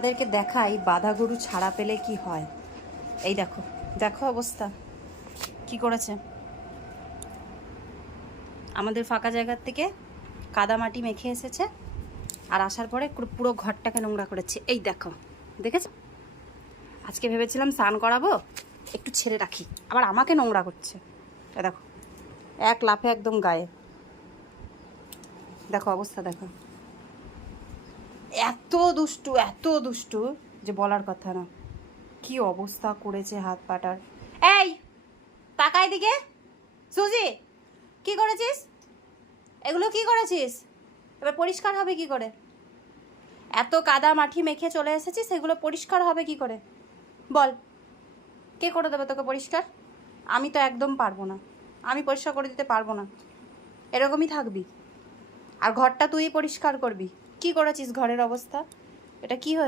তাদেরকে দেখাই বাঁধা গরু ছাড়া পেলে কি হয়। এই দেখো দেখো অবস্থা কি করেছে। আমাদের ফাঁকা জায়গার থেকে কাদা মাটি মেখে এসেছে, আর আসার পরে পুরো ঘরটাকে নোংরা করেছে। এই দেখো, দেখেছ? আজকে ভেবেছিলাম স্নান করাবো, একটু ছেড়ে রাখি, আবার আমাকে নোংরা করছে। দেখো এক লাফে একদম গায়ে। দেখো অবস্থা দেখো, এত দুষ্টু যে বলার কথা না। কি অবস্থা করেছে হাত পাটার। এই তাকাই দিকে, সুজি কি করেছিস? এগুলো কি করেছিস? এবার পরিষ্কার হবে কি করে? এত কাদা মাটি মেখে চলে এসেছিস, সেগুলো পরিষ্কার হবে কি করে বল? কে করে দেবে তোকে পরিষ্কার? আমি তো একদম পারবো না, আমি পরিষ্কার করে দিতে পারবো না। এরকমই থাকবি, আর ঘরটা তুই পরিষ্কার করবি। কি করেছিস ঘরের অবস্থা? এটা কি হয়েছে?